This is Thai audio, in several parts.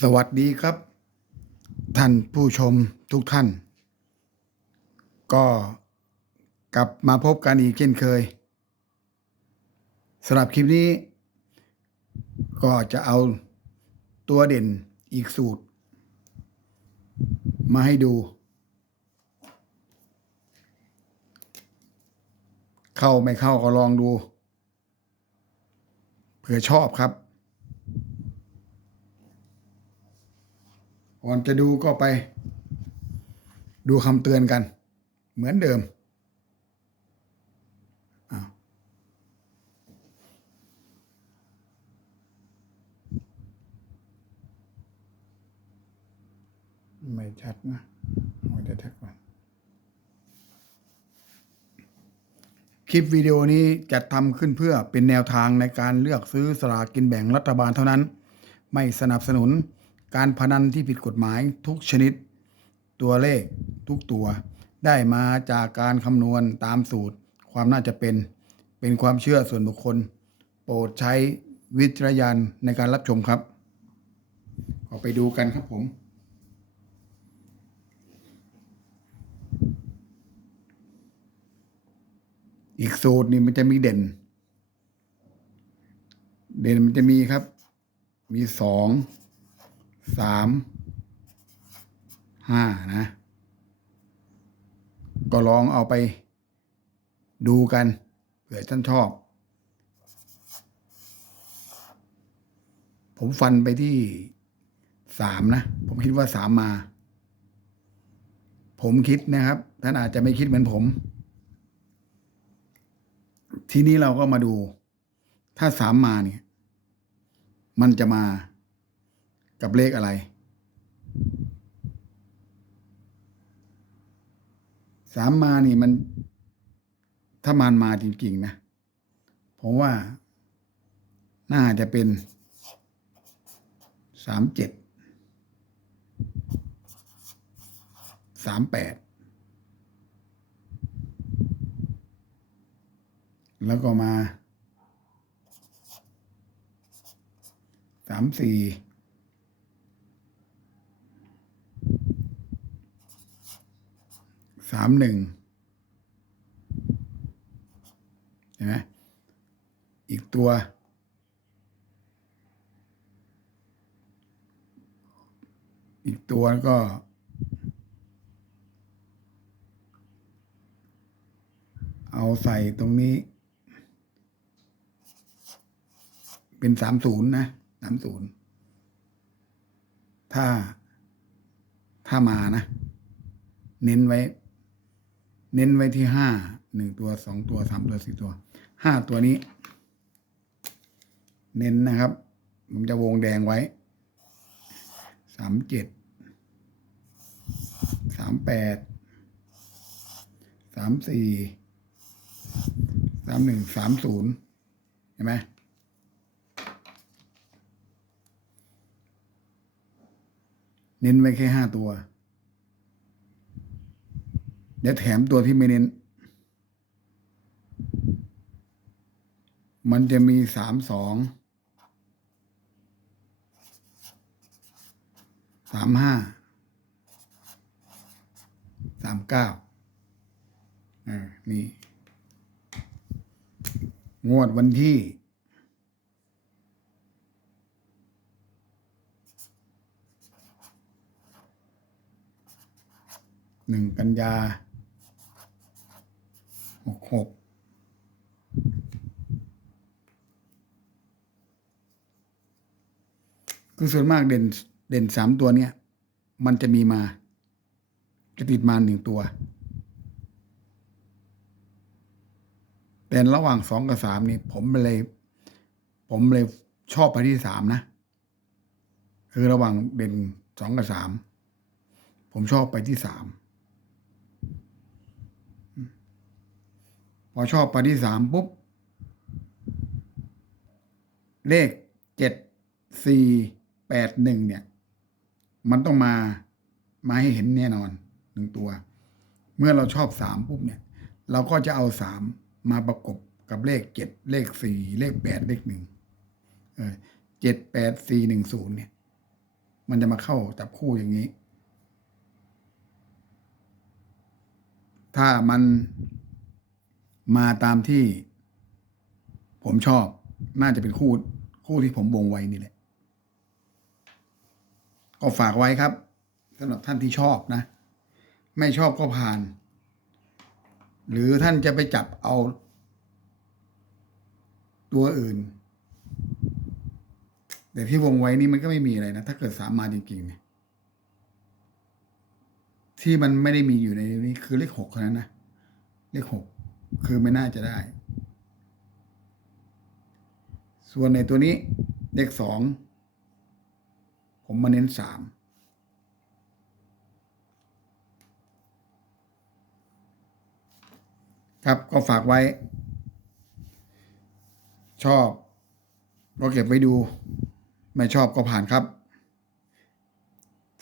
สวัสดีครับ ท่านผู้ชมทุกท่าน ก็กลับมาพบกันอีกเช่นเคยสำหรับคลิปนี้ ก็จะเอาตัวเด่นอีกสูตร มาให้ดู เข้าไม่เข้าก็ลองดู เผื่อชอบครับ ก่อนจะดูก็ไป ดูคำเตือนกัน เหมือนเดิม ไม่ชัดนะเอาเดี๋ยวทักก่อนคลิปวิดีโอนี้จัดทำขึ้นเพื่อเป็นแนวทางในการเลือกซื้อสลากกินแบ่งรัฐบาลเท่านั้น ไม่สนับสนุน การพนันที่ผิดกฎหมายทุกชนิด ตัวเลขทุกตัว ได้มาจากการคำนวณตามสูตร ความน่าจะเป็น เป็นความเชื่อส่วนบุคคล โปรดใช้วิจารณญาณในการรับชมครับก็ไปดูกันครับผมอีกสูตรนี่มันจะมีเด่น เด่นมันจะมีครับ มีสอง สามห้านะ ก็ลองเอาไปดูกันเผื่อท่านชอบ ผมฟันไปที่สามนะ ผมคิดว่าสามมา ผมคิดนะครับ ท่านอาจจะไม่คิดเหมือนผม ทีนี้เราก็มาดู ถ้าสามมาเนี่ย มันจะมา กับเลขอะไร สามมานี่มัน ถ้ามันมาจริง ๆ นะ ผมว่า น่าจะเป็นสามเจ็ดสามแปดแล้วก็มาสามสี่ สามหนึ่งเห็นไหมอีกตัวอีกตัวก็เอาใส่ตรงนี้ เป็นสามศูนย์นะสามศูนย์ถ้าถ้ามานะ เน้นไว้ เน้นไว้ที่ห้าหนึ่งตัวสองตัวสามตัวสี่ตัวห้าตัวนี้ เน้นนะครับ ผมจะวงแดงไว้สามเจ็ดสามแปดสามสี่สามหนึ่งสามศูนย์เห็นไหมเน้นไว้แค่ห้าตัว เดี๋ยวแถมตัวที่ไม่เน้น มันจะมีสามสองสามห้าสามเก้าอ่านี่ งวดวันที่หนึ่งกันยา หกคือส่วนมากเด่นเด่นสามตัวเนี้ยมันจะมีมา จะติดมาหนึ่งตัว แต่ระหว่างสองกับสามนี่ผมเลย ผมเลยชอบไปที่สามนะ คือระหว่างเด่นสองกับสามผมชอบไปที่สาม พอชอบไปที่สามปุ๊บ เลขเจ็ดสี่แปดหนึ่งเนี่ย มันต้องมามาให้เห็นแน่นอนหนึ่งตัว เมื่อเราชอบสามปุ๊บเนี่ย เราก็จะเอาสามมาประกบกับเลขเจ็ดเลขสี่เลขแปดเลขหนึ่งเจ็ดแปดสี่หนึ่งศูนย์เนี่ย มันจะมาเข้าจับคู่อย่างนี้ ถ้ามัน มาตามที่ ผมชอบ น่าจะเป็นคู่คู่ที่ผมวงไว้นี่แหละ ก็ฝากไว้ครับสำหรับท่านที่ชอบนะ ไม่ชอบก็ผ่าน หรือท่านจะไปจับเอา ตัวอื่น แต่ที่วงไว้นี่มันก็ไม่มีอะไรนะ ถ้าเกิดสามมาจริงๆเนี่ยที่มันไม่ได้มีอยู่ในนี้คือเลขหกเท่านั้นนะ เลขหก คือไม่น่าจะได้ ส่วนในตัวนี้เลขสองผมมาเน้นสามครับก็ฝากไว้ ชอบก็เก็บไว้ดู ไม่ชอบก็ผ่านครับ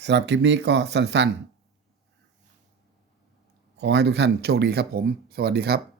สำหรับคลิปนี้ก็สั้นๆ ขอให้ทุกท่านโชคดีครับผม สวัสดีครับ